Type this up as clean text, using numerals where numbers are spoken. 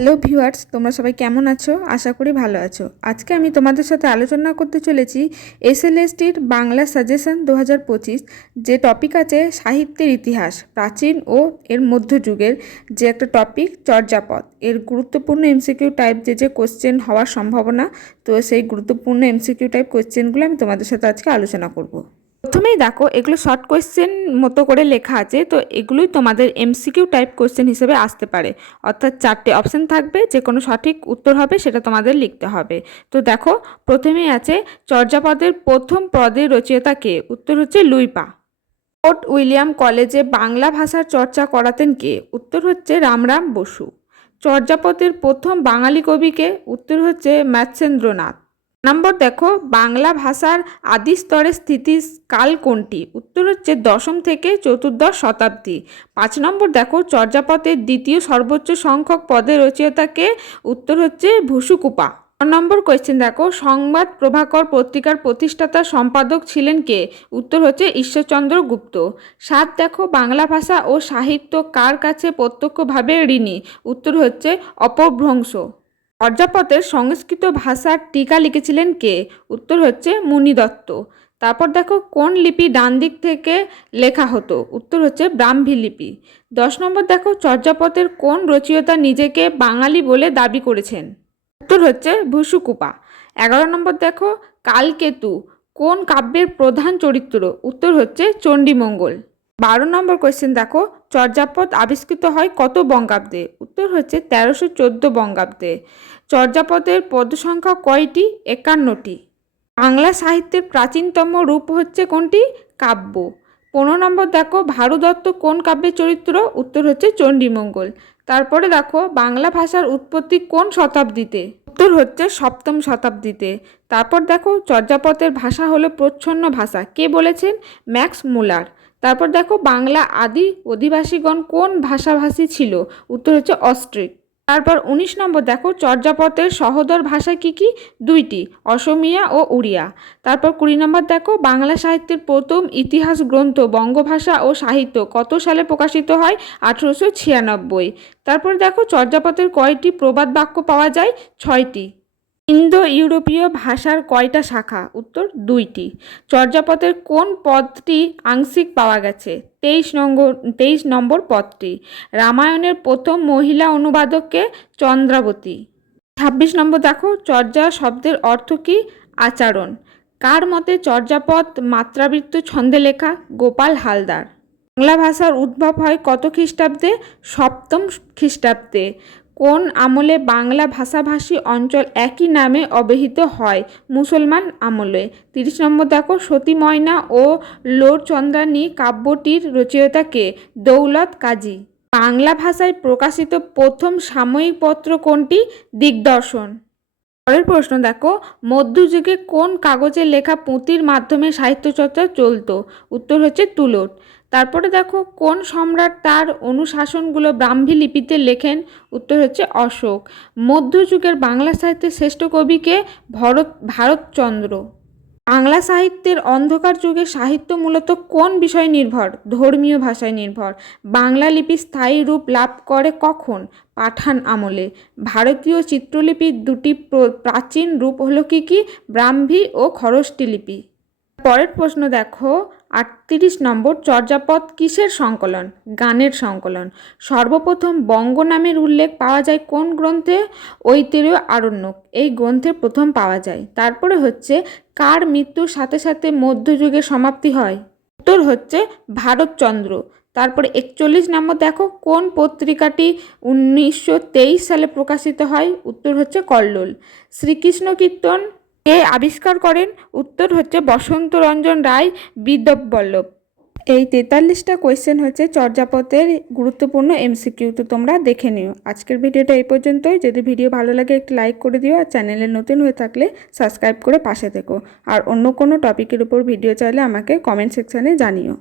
Hello viewers, তোমরা সবাই কেমন আছো? আশা করি ভালো আছো। আজকে আমি তোমাদের সাথে আলোচনা করতে চলেছি এসএলএসটির বাংলা সাজেশন 2025, যে টপিক আছে সাহিত্যের ইতিহাস, প্রাচীন ও এর মধ্যযুগের যে একটা টপিক চর্যাপদ। এর গুরুত্বপূর্ণ এমসিকিউ টাইপ যে কোশ্চেন হওয়ার সম্ভাবনা, তো সেই গুরুত্বপূর্ণ এমসিকিউ টাইপ কোশ্চেনগুলো আমি তোমাদের সাথে আজকে আলোচনা করব। প্রথমেই দেখো, এগুলো শর্ট কোয়েশ্চেন মতো করে লেখা আছে, তো এগুলোই তোমাদের এমসিকিউ টাইপ কোয়েশ্চেন হিসেবে আসতে পারে। অর্থাৎ 4টে অপশন থাকবে, যে কোনো সঠিক উত্তর হবে সেটা তোমাদের লিখতে হবে। তো দেখো, প্রথমেই আছে চর্যাপদের প্রথম পদের রচয়িতা কে? উত্তর হচ্ছে লুই পা। ফোর্ট উইলিয়াম কলেজে বাংলা ভাষার চর্চা করাতেন কে? উত্তর হচ্ছে রামরাম বসু। চর্যাপদের প্রথম বাঙালি কবি কে? উত্তর হচ্ছে ম্যাথচন্দ্রনাথ। নম্বর দেখো, বাংলা ভাষার আদি স্তরের স্থিতিকাল কোনটি? উত্তর হচ্ছে দশম থেকে চতুর্দশ শতাব্দী। 5 নম্বর দেখো, চর্যাপদের দ্বিতীয় সর্বোচ্চ সংখ্যক পদের রচয়িতা কে? উত্তর হচ্ছে ভুসুকুপা। 4 নম্বর কোয়েশ্চেন দেখো, সংবাদ প্রভাকর পত্রিকার প্রতিষ্ঠাতা সম্পাদক ছিলেন কে? উত্তর হচ্ছে ঈশ্বরচন্দ্র গুপ্ত। 7 দেখো, বাংলা ভাষা ও সাহিত্য কার কাছে প্রত্যক্ষভাবে ঋণী? উত্তর হচ্ছে অপভ্রংশ। চর্যাপদের সংস্কৃত ভাষার টিকা লিখেছিলেন কে? উত্তর হচ্ছে মুনি দত্ত। তারপর দেখো, কোন লিপি ডান দিক থেকে লেখা হতো? উত্তর হচ্ছে ব্রাহ্মী লিপি। 10 নম্বর দেখো, চর্যাপদের কোন রচয়িতা নিজেকে বাঙালি বলে দাবি করেছেন? উত্তর হচ্ছে ভুসুকুপা। 11 নম্বর দেখো, কালকেতু কোন কাব্যের প্রধান চরিত্র? উত্তর হচ্ছে চণ্ডীমঙ্গল। 12 নম্বর কোয়েশ্চেন দেখো, চর্যাপদ আবিষ্কৃত হয় কত বঙ্গাব্দে? উত্তর হচ্ছে 1314 বঙ্গাব্দে। চর্যাপদের পদ সংখ্যা কয়টি? 51টি। বাংলা সাহিত্যের প্রাচীনতম রূপ হচ্ছে কোনটি? কাব্য। 15 নম্বর দেখো, ভারুদত্ত কোন কাব্যের চরিত্র? উত্তর হচ্ছে চণ্ডীমঙ্গল। তারপরে দেখো, বাংলা ভাষার উৎপত্তি কোন শতাব্দীতে? উত্তর হচ্ছে 7ম শতাব্দীতে। তারপর দেখো, চর্যাপদের ভাষা হলো প্রচ্ছন্ন ভাষা, কে বলেছেন? ম্যাক্স মুলার। তারপর দেখো, বাংলা আদি অধিবাসীগণ কোন ভাষাভাষী ছিল? উত্তর হচ্ছে অস্ট্রিক। তারপর 19 নম্বর দেখো, চর্যাপদের সহোদর ভাষা কি কি? 2টি, অসমিয়া ও উড়িয়া। তারপর 20 নম্বর দেখো, বাংলা সাহিত্যের প্রথম ইতিহাস গ্রন্থ বঙ্গভাষা ও সাহিত্য কত সালে প্রকাশিত হয়? 1896। তারপর দেখো, চর্যাপদের কয়টি প্রবাদ বাক্য পাওয়া যায়? 6টি। ইন্দো ইউরোপীয় ভাষার কয়টা শাখা? উত্তর 2টি। চর্যাপদের কোন পদটি আংশিক পাওয়া গেছে? 23 নম্বর পদটি। রামায়ণের প্রথম মহিলা অনুবাদককে? চন্দ্রাবতী। 26 নম্বর দেখো, চর্যা শব্দের অর্থ কি? আচরণ। কার মতে চর্যাপদ মাত্রাবৃত্ত ছন্দে লেখা? গোপাল হালদার। বাংলা ভাষার উদ্ভব হয় কত খ্রিস্টাব্দে? 7ম খ্রিস্টাব্দে। কোন আমলে বাংলা ভাষাভাষী অঞ্চল একই নামে অবহিত হয়? মুসলমান আমলে। 30 নম্বর দেখো, সতী ময়না ও লোরচন্দ্রানী কাব্যটির রচয়িতা কে? দৌলত কাজী। বাংলা ভাষায় প্রকাশিত প্রথম সাময়িক পত্র কোনটি? দিগদর্শন। পরের প্রশ্ন দেখো, মধ্যযুগে কোন কাগজে লেখা পুঁথির মাধ্যমে সাহিত্যচর্চা চলতো? উত্তর হচ্ছে তুলট। তারপরে দেখো, কোন সম্রাট তার অনুশাসনগুলো ব্রাহ্মী লিপিতে লেখেন? উত্তর হচ্ছে অশোক। মধ্যযুগের বাংলা সাহিত্যের শ্রেষ্ঠ কবিকে? ভারতচন্দ্র। বাংলা সাহিত্যের অন্ধকার যুগে সাহিত্য মূলত কোন বিষয় নির্ভর? ধর্মীয় ভাষায় নির্ভর। বাংলা লিপি স্থায়ী রূপ লাভ করে কখন? পাঠান আমলে। ভারতীয় চিত্রলিপির 2টি প্রাচীন রূপ হলো কি কি? ব্রাহ্মী ও খরষ্টি লিপি। পরের প্রশ্ন দেখো, 38 নম্বর, চর্যাপদ কিসের সংকলন? গানের সংকলন। সর্বপ্রথম বঙ্গ নামের উল্লেখ পাওয়া যায় কোন গ্রন্থে? ঐতিহ্য আরণ্যক, এই গ্রন্থে প্রথম পাওয়া যায়। তারপরে হচ্ছে, কার মৃত্যুর সাথে সাথে মধ্যযুগের সমাপ্তি হয়? উত্তর হচ্ছে ভারতচন্দ্র। তারপরে 41 নম্বর দেখো, কোন পত্রিকাটি 1923 সালে প্রকাশিত হয়? উত্তর হচ্ছে কল্লোল। শ্রীকৃষ্ণ কীর্তন কে আবিষ্কার করেন? উত্তর হচ্ছে বসন্তরঞ্জন রায় বিদ্যাবল্লভ। এই 43টা কোয়েশ্চেন হচ্ছে চর্যাপদের গুরুত্বপূর্ণ এমসিকিউ, তো তোমরা দেখে নিও। আজকের ভিডিওটা এই পর্যন্তই। যদি ভিডিও ভালো লাগে একটু লাইক করে দিও, আর চ্যানেলে নতুন হয়ে থাকলে সাবস্ক্রাইব করে পাশে থেকো। আর অন্য কোনো টপিকের উপর ভিডিও চাইলে আমাকে কমেন্ট সেকশানে জানিও।